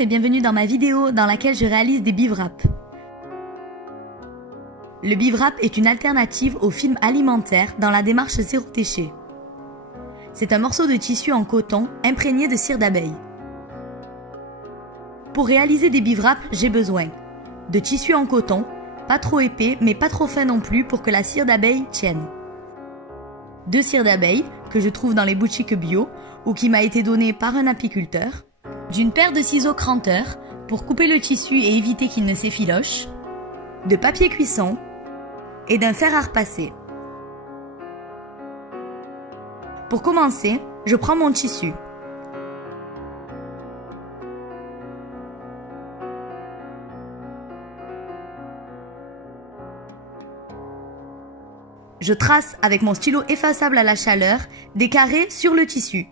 Bonjour et bienvenue dans ma vidéo dans laquelle je réalise des bivraps. Le bivrap est une alternative au film alimentaire dans la démarche zéro déchet. C'est un morceau de tissu en coton imprégné de cire d'abeille. Pour réaliser des bivraps, j'ai besoin de tissu en coton, pas trop épais mais pas trop fin non plus pour que la cire d'abeille tienne. De cire d'abeille que je trouve dans les boutiques bio ou qui m'a été donnée par un apiculteur. D'une paire de ciseaux cranteurs pour couper le tissu et éviter qu'il ne s'effiloche, de papier cuisson et d'un fer à repasser. Pour commencer, je prends mon tissu. Je trace avec mon stylo effaçable à la chaleur des carrés sur le tissu.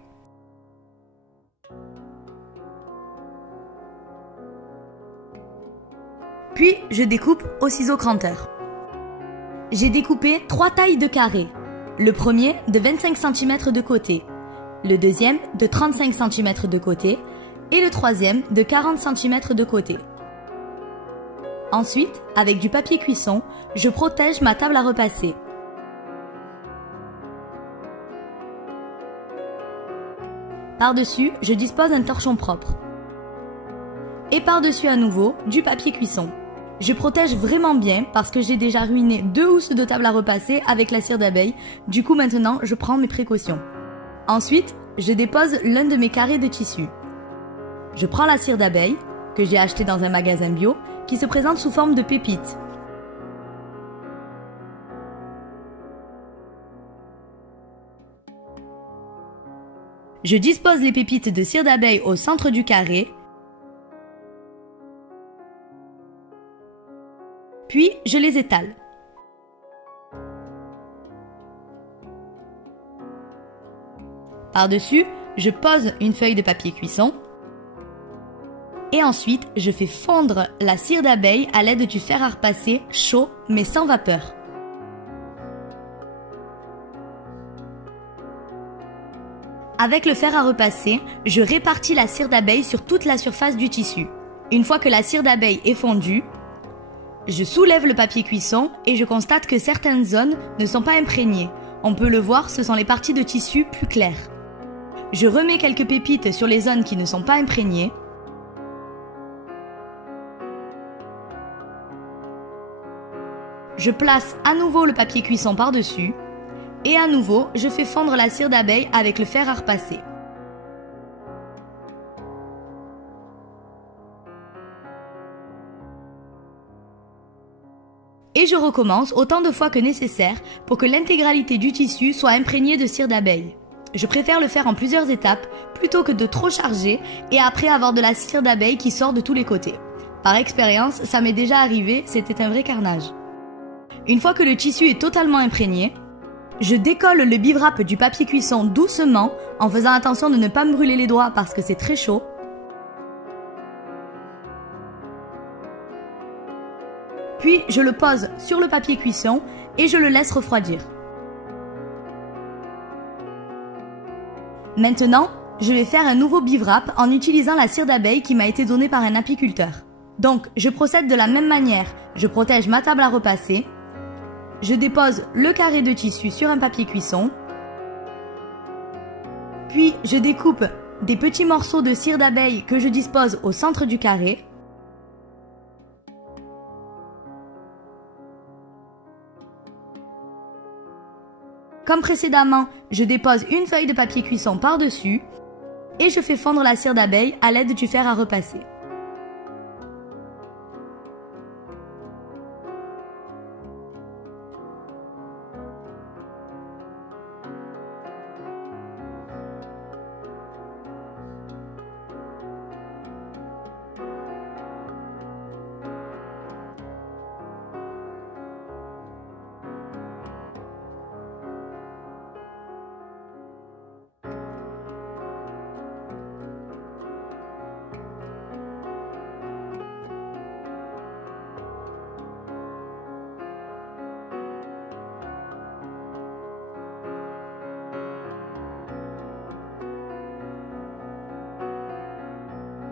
Puis, je découpe au ciseau cranteur. J'ai découpé 3 tailles de carrés. Le premier de 25 cm de côté, le deuxième de 35 cm de côté et le troisième de 40 cm de côté. Ensuite, avec du papier cuisson, je protège ma table à repasser. Par-dessus, je dispose un torchon propre. Et par-dessus à nouveau, du papier cuisson. Je protège vraiment bien parce que j'ai déjà ruiné 2 housses de table à repasser avec la cire d'abeille. Du coup maintenant, je prends mes précautions. Ensuite, je dépose l'un de mes carrés de tissu. Je prends la cire d'abeille, que j'ai achetée dans un magasin bio, qui se présente sous forme de pépites. Je dispose les pépites de cire d'abeille au centre du carré. Puis, je les étale. Par-dessus, je pose une feuille de papier cuisson. Et ensuite, je fais fondre la cire d'abeille à l'aide du fer à repasser chaud mais sans vapeur. Avec le fer à repasser, je répartis la cire d'abeille sur toute la surface du tissu. Une fois que la cire d'abeille est fondue, je soulève le papier cuisson et je constate que certaines zones ne sont pas imprégnées. On peut le voir, ce sont les parties de tissu plus claires. Je remets quelques pépites sur les zones qui ne sont pas imprégnées. Je place à nouveau le papier cuisson par-dessus. Et à nouveau, je fais fondre la cire d'abeille avec le fer à repasser. Et je recommence autant de fois que nécessaire pour que l'intégralité du tissu soit imprégnée de cire d'abeille. Je préfère le faire en plusieurs étapes plutôt que de trop charger et après avoir de la cire d'abeille qui sort de tous les côtés. Par expérience, ça m'est déjà arrivé, c'était un vrai carnage. Une fois que le tissu est totalement imprégné, je décolle le bivrap du papier cuisson doucement en faisant attention de ne pas me brûler les doigts parce que c'est très chaud. Puis je le pose sur le papier cuisson et je le laisse refroidir. Maintenant, je vais faire un nouveau bivrap en utilisant la cire d'abeille qui m'a été donnée par un apiculteur. Donc, je procède de la même manière. Je protège ma table à repasser. Je dépose le carré de tissu sur un papier cuisson. Puis, je découpe des petits morceaux de cire d'abeille que je dispose au centre du carré. Comme précédemment, je dépose une feuille de papier cuisson par-dessus et je fais fondre la cire d'abeille à l'aide du fer à repasser.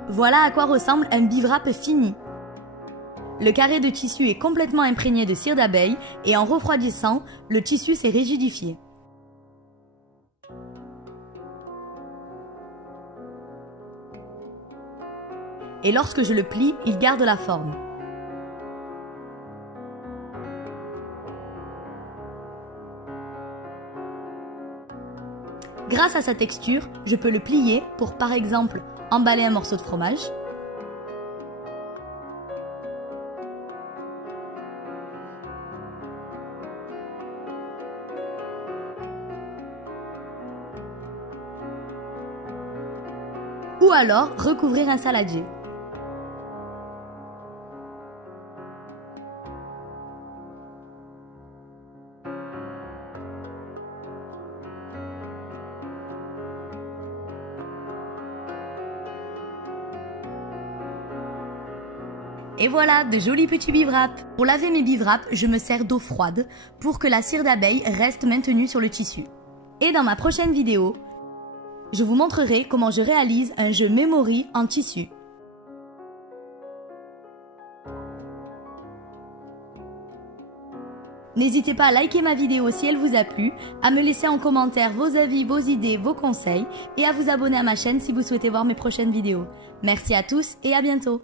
Voilà à quoi ressemble un bivwrap fini. Le carré de tissu est complètement imprégné de cire d'abeille et en refroidissant, le tissu s'est rigidifié. Et lorsque je le plie, il garde la forme. Grâce à sa texture, je peux le plier pour par exemple emballer un morceau de fromage, ou alors recouvrir un saladier. Et voilà, de jolis petits bivwraps. Pour laver mes bivwraps, je me sers d'eau froide pour que la cire d'abeille reste maintenue sur le tissu. Et dans ma prochaine vidéo, je vous montrerai comment je réalise un jeu memory en tissu. N'hésitez pas à liker ma vidéo si elle vous a plu, à me laisser en commentaire vos avis, vos idées, vos conseils et à vous abonner à ma chaîne si vous souhaitez voir mes prochaines vidéos. Merci à tous et à bientôt.